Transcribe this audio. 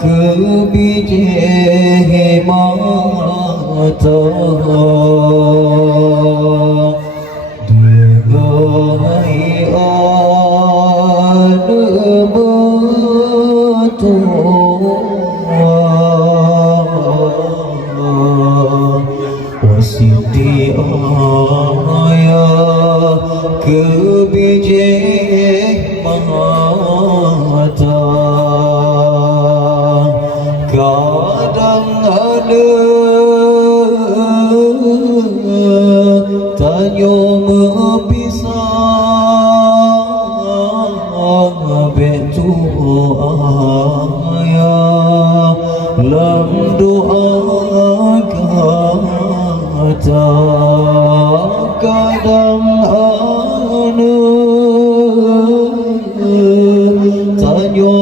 cứ bi chế mà thơ đường ai ở bơ thô Siti aya cứ bi chế mata kadang ada tanyo berpisah betu aya lam doa kata kadang anu tanyo